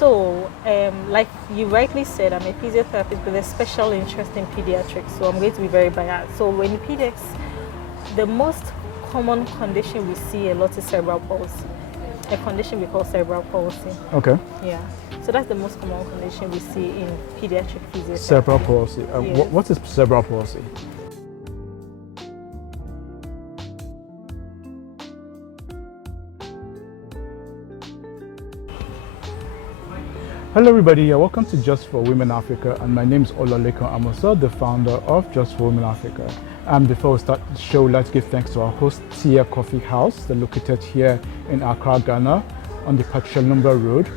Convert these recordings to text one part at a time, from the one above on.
So, like you rightly said, I'm a physiotherapist with a special interest in pediatrics, so I'm going to be very biased. So when pediatrics, the most common condition we see a lot is cerebral palsy, a condition we call cerebral palsy. Okay. Yeah. So that's the most common condition we see in pediatric physiotherapy. Cerebral palsy. Yes. What is cerebral palsy? Hello everybody, welcome to Just for Women Africa, and my name is Olalekan Amosa, the founder of Just for Women Africa. And before we start the show, let's give thanks to our host, Tia Coffee House. They're located here in Accra, Ghana, on the Patrolumba Road.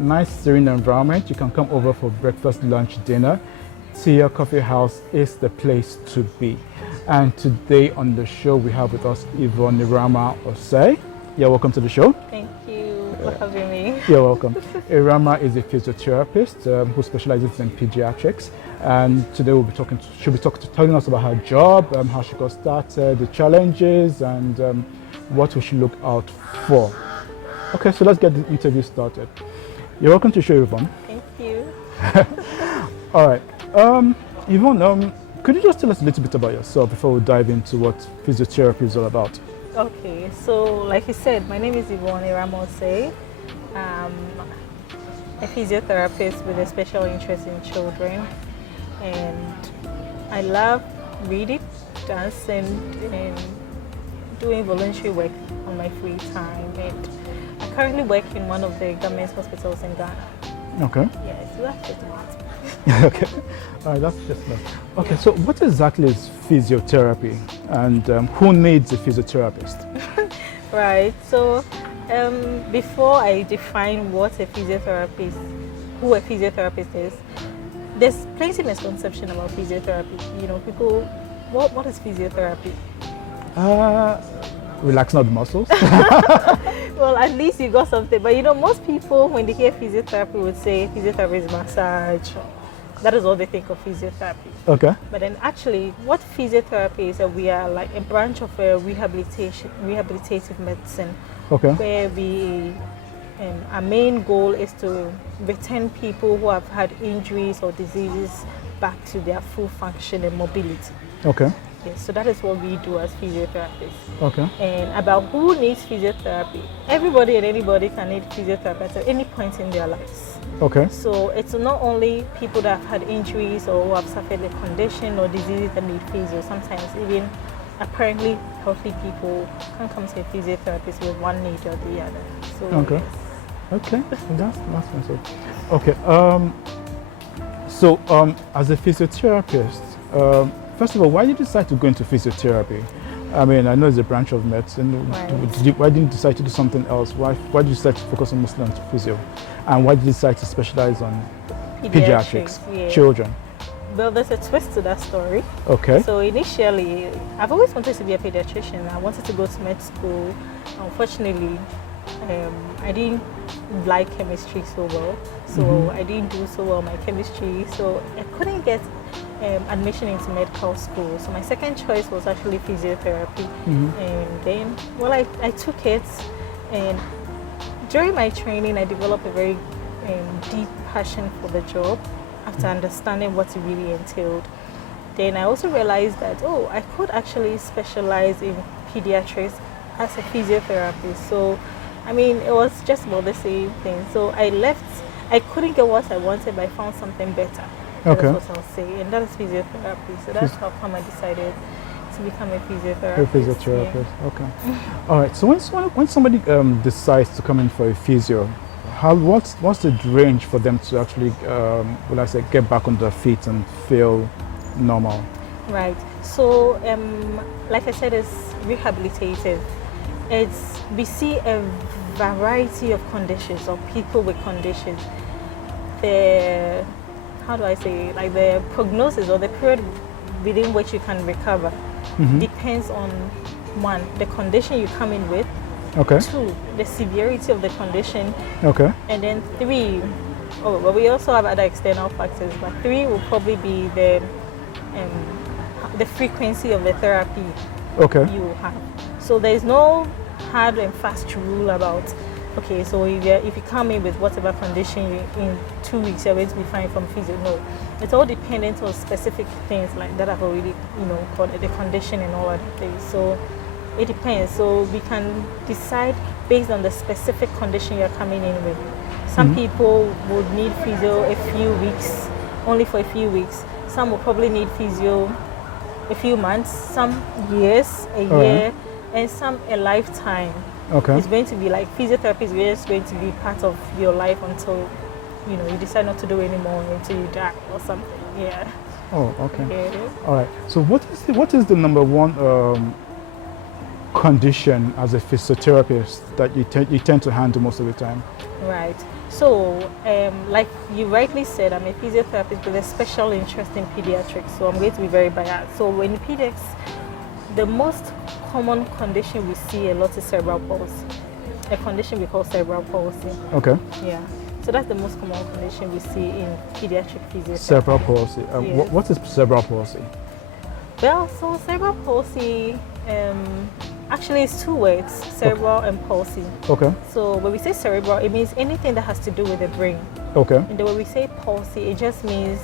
Nice serene environment. You can come over for breakfast, lunch, dinner. Tia Coffee House is the place to be. And today on the show, we have with us Yvonne Osei. Yeah, welcome to the show. Thank you for having me. You're welcome. Irama is a physiotherapist who specializes in pediatrics, and today she'll be telling us about her job, how she got started, the challenges, and what we should look out for. Okay, so let's get the interview started. You're welcome to the show, Yvonne. Thank you. All right, Yvonne, could you just tell us a little bit about yourself before we dive into what physiotherapy is all about? Okay, so like you said, my name is Yvonne Osei. A physiotherapist with a special interest in children, and I love reading, dancing, and doing voluntary work on my free time. And I currently work in one of the government hospitals in Ghana. Okay. Yeah, so that's just it. Okay. All right, that's just nice. Okay, so what exactly is physiotherapy, and who needs a physiotherapist? Right. So before I define what a physiotherapist, who a physiotherapist is, there's plenty of misconception about physiotherapy. You know, people, what is physiotherapy? Relaxing the muscles. Well, at least you got something. But you know, most people, when they hear physiotherapy, would say physiotherapy is massage. That is all they think of physiotherapy. Okay. But then actually, what physiotherapy is, we are like a branch of rehabilitative medicine. Okay. Where our main goal is to return people who have had injuries or diseases back to their full function and mobility. Okay. Yes, so that is what we do as physiotherapists. Okay. And about who needs physiotherapy, everybody and anybody can need physiotherapy at any point in their lives. Okay. So it's not only people that have had injuries or who have suffered a condition or disease that need physio. Sometimes even apparently healthy people can come to a physiotherapist with one need or the other. So okay. Yes. Okay. That's fantastic. Okay. So as a physiotherapist, first of all, why did you decide to go into physiotherapy? I mean, I know it's a branch of medicine. Right. Why didn't you decide to do something else? Why did you decide to focus on mostly on physio? And why did you decide to specialize on pediatrics, yeah. Children? Well, there's a twist to that story. Okay. So initially, I've always wanted to be a pediatrician. I wanted to go to med school. Unfortunately, I didn't like chemistry so well. So I didn't do so well in my chemistry. So I couldn't get admission into medical school. So my second choice was actually physiotherapy. And then, well, I took it, and during my training, I developed a very deep passion for the job after understanding what it really entailed. Then I also realized that, I could actually specialize in pediatrics as a physiotherapist. So, I mean, it was just about the same thing. So I left. I couldn't get what I wanted, but I found something better. Okay. That's what I'll say, and that is physiotherapy. So that's how come I decided to become a physiotherapist. A physiotherapist, yeah. Okay. All right. So when somebody decides to come in for a physio, what's the range for them to actually, get back on their feet and feel normal? Right. So, like I said, it's rehabilitative. We see a variety of conditions, or people with conditions. The prognosis or the period within which you can recover depends on, one, the condition you come in with. Okay. Two, the severity of the condition. Okay. And then three, we also have other external factors, but three will probably be the frequency of the therapy you have. So there is no hard and fast rule about okay, so if you come in with whatever condition, in 2 weeks you're going to be fine from physio. No, it's all dependent on specific things like that I've already, called the condition and all other things. So it depends. So we can decide based on the specific condition you're coming in with. Some people would need physio a few weeks, only for a few weeks. Some will probably need physio a few months, some years, a year, and some a lifetime. Okay. It's going to be like physiotherapy is just going to be part of your life until you decide not to do anymore, until you die or something. Yeah. Oh, okay. Yeah. All right. So what is the number one condition as a physiotherapist that you tend to handle most of the time? Right. So, like you rightly said, I'm a physiotherapist with a special interest in pediatrics. So I'm going to be very biased. So in pediatrics, the most common condition we see a lot is cerebral palsy, a condition we call cerebral palsy. Okay. Yeah. So that's the most common condition we see in pediatric physiotherapy. Cerebral palsy. Yes. What is cerebral palsy? Well, so cerebral palsy, actually it's two words, cerebral and palsy. Okay. So when we say cerebral, it means anything that has to do with the brain. Okay. And then when we say palsy, it just means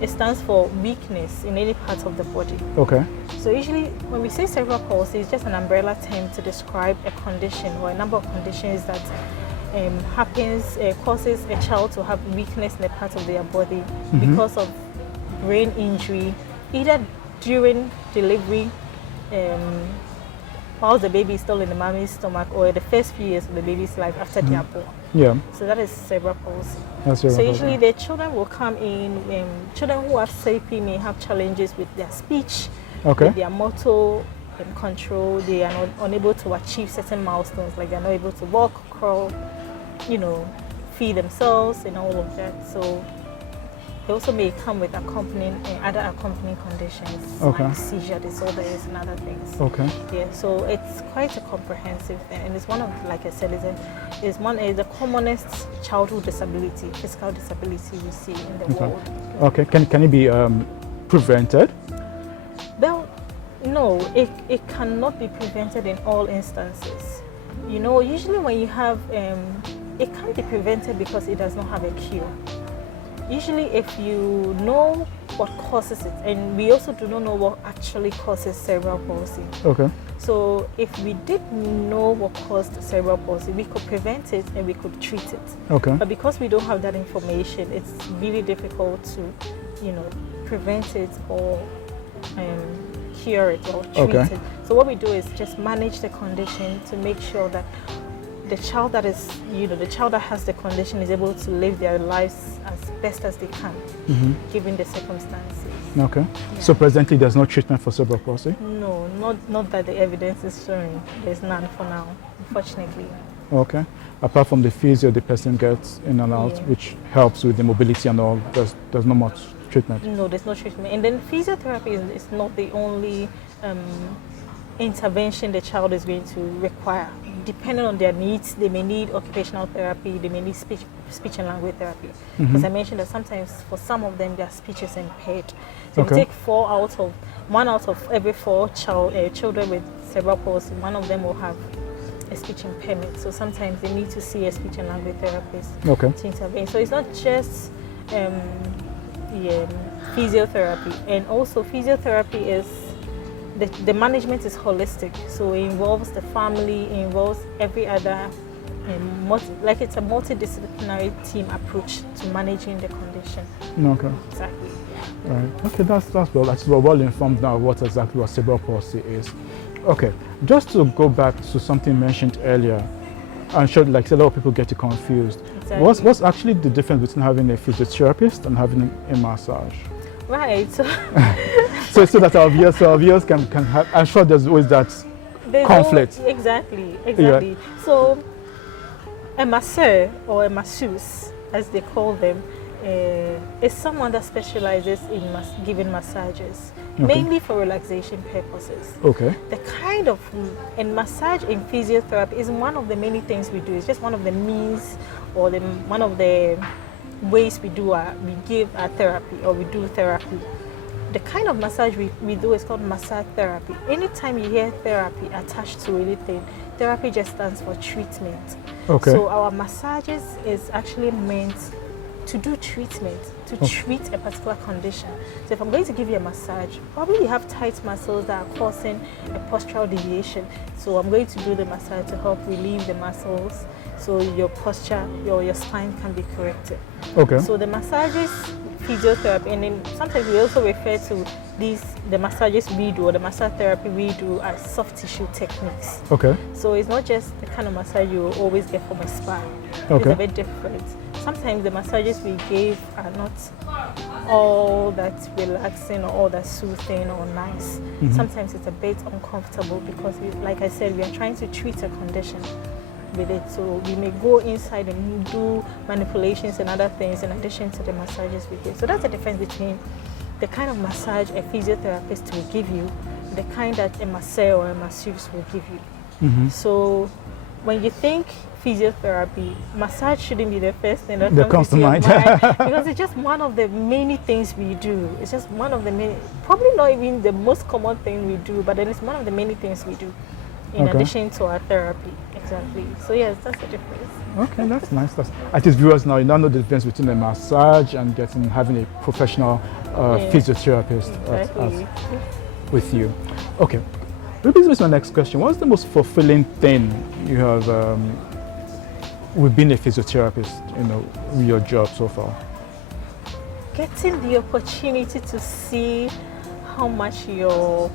it stands for weakness in any part of the body. Okay. So usually when we say cerebral palsy, it's just an umbrella term to describe a condition or a number of conditions that causes a child to have weakness in a part of their body because of brain injury, either during delivery, while the baby is still in the mommy's stomach, or the first few years of the baby's life after they are born. Yeah. So that is cerebral palsy. That's So cerebral usually palsy. the children will come in, children who have CP may have challenges with their speech, Okay. with their motor control. They are not unable to achieve certain milestones, like they're not able to walk, crawl, feed themselves and all of that. So they also may come with other accompanying conditions, like seizure disorders and other things. Okay. Yeah, so it's quite a comprehensive thing, and it's one of, like I said, is the commonest childhood disability, physical disability we see in the world. Okay. Can it be prevented? Well, no, it cannot be prevented in all instances. Usually when you have, it can't be prevented because it does not have a cure. Usually if you know what causes it, and we also do not know what actually causes cerebral palsy. Okay. So if we did know what caused cerebral palsy, we could prevent it and we could treat it. Okay. But because we don't have that information, it's really difficult to, prevent it or cure it or treat it. So what we do is just manage the condition to make sure that the child that has the condition is able to live their lives as best as they can, given the circumstances. Okay. Yeah. So presently there's no treatment for cerebral palsy? No, not that the evidence is showing. There's none for now, unfortunately. Okay. Apart from the physio the person gets in and out, which helps with the mobility and all, there's not much treatment? No, there's no treatment. And then physiotherapy is not the only intervention the child is going to require. Depending on their needs, they may need occupational therapy, they may need speech and language therapy. As I mentioned, that sometimes for some of them their speech is impaired. So if you take one out of every 4 children with cerebral palsy, one of them will have a speech impairment. So sometimes they need to see a speech and language therapist to intervene. So it's not just physiotherapy, and also physiotherapy is the management is holistic, so it involves the family, it involves every other, it's a multidisciplinary team approach to managing the condition. Okay. Exactly. Right. Okay, that's well informed now what cerebral palsy is. Okay, just to go back to something mentioned earlier, I'm sure like a lot of people get it confused. Exactly. What's actually the difference between having a physiotherapist and having a massage? Right. So that our viewers can have, I'm sure there's always that conflict. Exactly. Yeah. So a masseur or a masseuse, as they call them, is someone that specializes in giving massages, mainly for relaxation purposes. Okay. The kind of, and massage in physiotherapy is one of the many things we do. It's just one of the means or one of the ways we give our therapy or we do therapy. The kind of massage we do is called massage therapy. Anytime you hear therapy attached to anything, therapy just stands for treatment. Okay. So our massages is actually meant to do treatment, to treat a particular condition. So if I'm going to give you a massage, probably you have tight muscles that are causing a postural deviation. So I'm going to do the massage to help relieve the muscles so your posture, your spine can be corrected. Okay. So the massages, physiotherapy, and then sometimes we also refer to the massages we do or the massage therapy we do as soft tissue techniques. Okay. So it's not just the kind of massage you will always get from a spa. Okay. It's a bit different. Sometimes the massages we give are not all that relaxing or all that soothing or nice. Sometimes it's a bit uncomfortable because, like I said, we are trying to treat a condition with it. So we may go inside and do manipulations and other things in addition to the massages we give. So that's the difference between the kind of massage a physiotherapist will give you, the kind that a masseur or a masseuse will give you. So when you think physiotherapy, massage shouldn't be the first thing that comes to your mind because it's just one of the many things we do. It's just one of the many, probably not even the most common thing we do, but then it's one of the many things we do in addition to our therapy. Exactly. So yes, that's the difference. Okay, that's nice. At least viewers now, you now know the difference between a massage and having a professional physiotherapist with you. Okay. That brings me to my next question. What's the most fulfilling thing you have with being a physiotherapist, with your job so far? Getting the opportunity to see how much your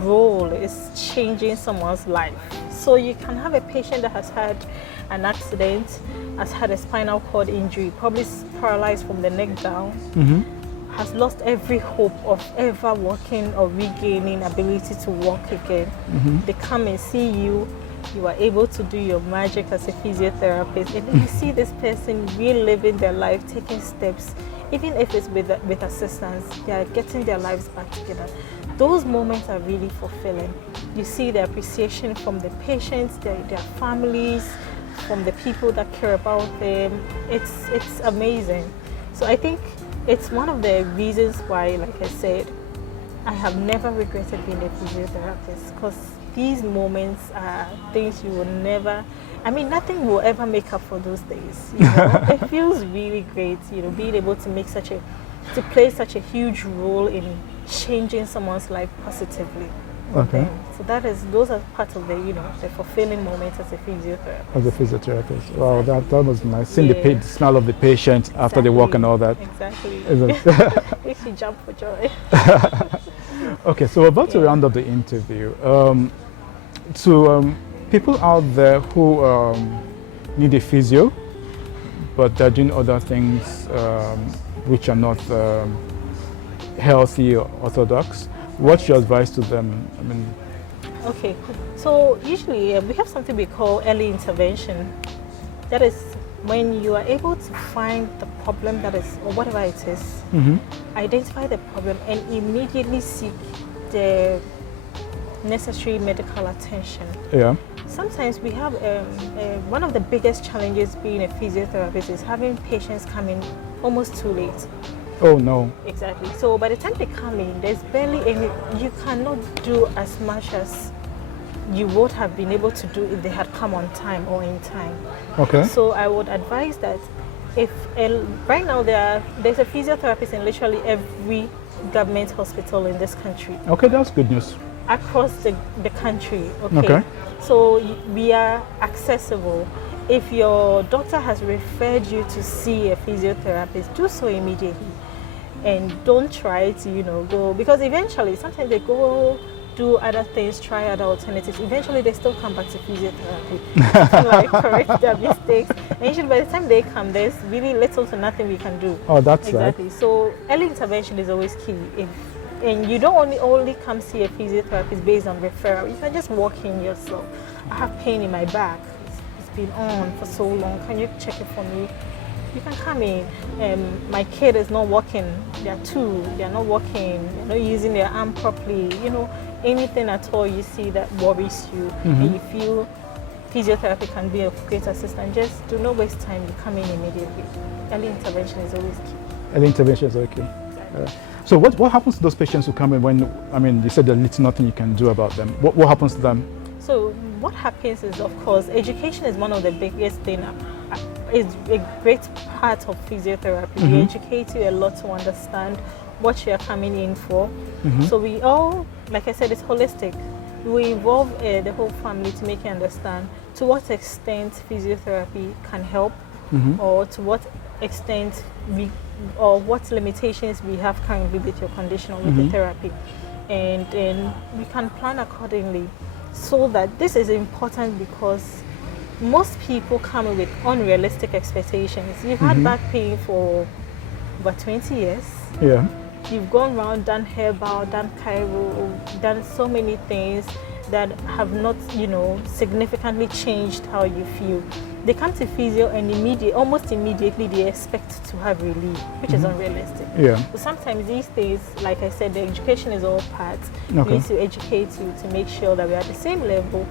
role is changing someone's life. So you can have a patient that has had an accident, has had a spinal cord injury, probably paralyzed from the neck down, has lost every hope of ever walking or regaining ability to walk again. They come and see you, you are able to do your magic as a physiotherapist, and then you see this person reliving their life, taking steps, even if it's with assistance, they are getting their lives back together. Those moments are really fulfilling. You see the appreciation from the patients, their families, from the people that care about them. It's amazing. So I think it's one of the reasons why, like I said, I have never regretted being a physiotherapist, because these moments are things you will never, nothing will ever make up for those days. It feels really great, being able to play such a huge role in changing someone's life positively. Okay. So those are part of the fulfilling moments as a physiotherapist. As a physiotherapist. Wow, that was nice. Seeing the smell of the patient after they walk and all that. Exactly. Makes you jump for joy. Okay, so we're about to round up the interview. To people out there who need a physio, but they're doing other things which are not healthy or orthodox, what's your advice to them? Okay, so usually we have something we call early intervention. That is when you are able to find the problem that is, or whatever it is, identify the problem and immediately seek the necessary medical attention. Yeah. Sometimes we have one of the biggest challenges being a physiotherapist is having patients come in almost too late. Oh no. Exactly. So by the time they come in, there's barely any, you cannot do as much as you would have been able to do if they had come on time or in time. Okay. So I would advise that right now there's a physiotherapist in literally every government hospital in this country. Okay, that's good news. Across the country. Okay. So we are accessible. If your doctor has referred you to see a physiotherapist, do so immediately. And don't try to, go, because eventually, sometimes they go do other things, try other alternatives. Eventually, they still come back to physiotherapy to correct their mistakes. And usually, by the time they come, there's really little to nothing we can do. Oh, that's exactly. Right. So early intervention is always key. And you don't only come see a physiotherapist based on referral. You can just walk in yourself. I have pain in my back. It's been on for so long. Can you check it for me? You can come in. My kid is not walking. They're two. They're not walking. They're not using their arm properly. Anything at all you see that worries you, and you feel physiotherapy can be of great assistance, just do not waste time. You come in immediately. Early intervention is always key. Early intervention is okay. So what happens to those patients who come in when, you said there's nothing you can do about them? What happens to them? So what happens is, of course, education is one of the biggest thing. It's a great part of physiotherapy. We educate you a lot to understand what you are coming in for. So we all, like I said, it's holistic. We involve the whole family to make you understand to what extent physiotherapy can help, or to what extent or what limitations we have currently with your condition or with the therapy. And then we can plan accordingly. So that this is important because most people come in with unrealistic expectations. You've had back pain for about 20 years. Yeah. You've gone around, done herbal, done chiro, done so many things that have not, significantly changed how you feel. They come to physio and almost immediately they expect to have relief, which is unrealistic. Yeah. So sometimes these days, like I said, the education is all part. We need to educate you to make sure that we're at the same level.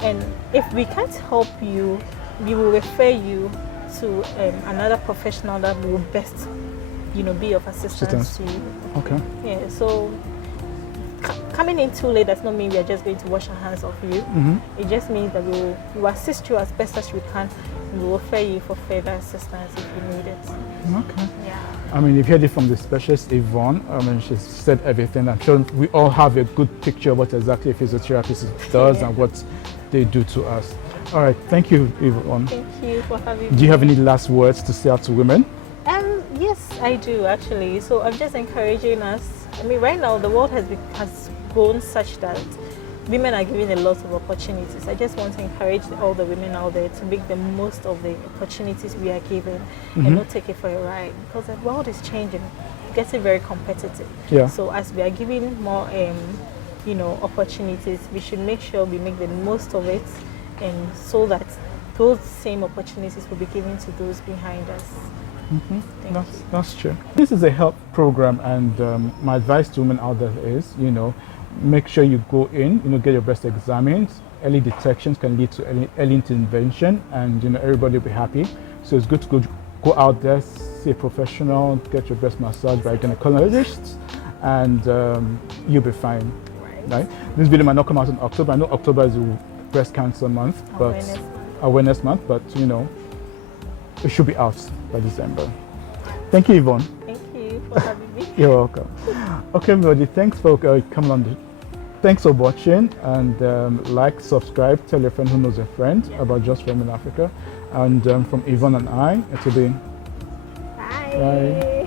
And if we can't help you, we will refer you to another professional that will best, be of assistance to you. Okay. Yeah. So coming in too late does not mean we are just going to wash our hands off you. It just means that we will assist you as best as we can. We will refer you for further assistance if you need it. Okay. Yeah. I mean, you've heard it from the specialist, Yvonne. I mean, she said everything. I'm sure we all have a good picture of what exactly a physiotherapist does and what they do to us. All right. Thank you, Yvonne. Thank you for having me. Do you have any last words to say out to women? Yes, I do actually. So I'm just encouraging us. I mean, right now the world has grown such that women are given a lot of opportunities. I just want to encourage all the women out there to make the most of the opportunities we are given and not take it for a ride, because the world is changing, getting very competitive. Yeah. So as we are given more, opportunities, we should make sure we make the most of it, and so that those same opportunities will be given to those behind us. That's true. This is a health program, and my advice to women out there is, make sure you go in, get your breast examined. Early detections can lead to early intervention, and everybody will be happy. So it's good to go out there, see a professional, get your breast massaged by a gynecologist, and you'll be fine. Right? This video might not come out in October. I know October is breast cancer month, awareness month, but it should be out by December. Thank you, Yvonne. Thank you for having me. You're welcome. Okay, everybody, thanks for coming on. Thanks for watching, and like, subscribe, tell your friend who knows a friend about Just for Women Africa. And from Yvonne and I, it will be Bye. bye.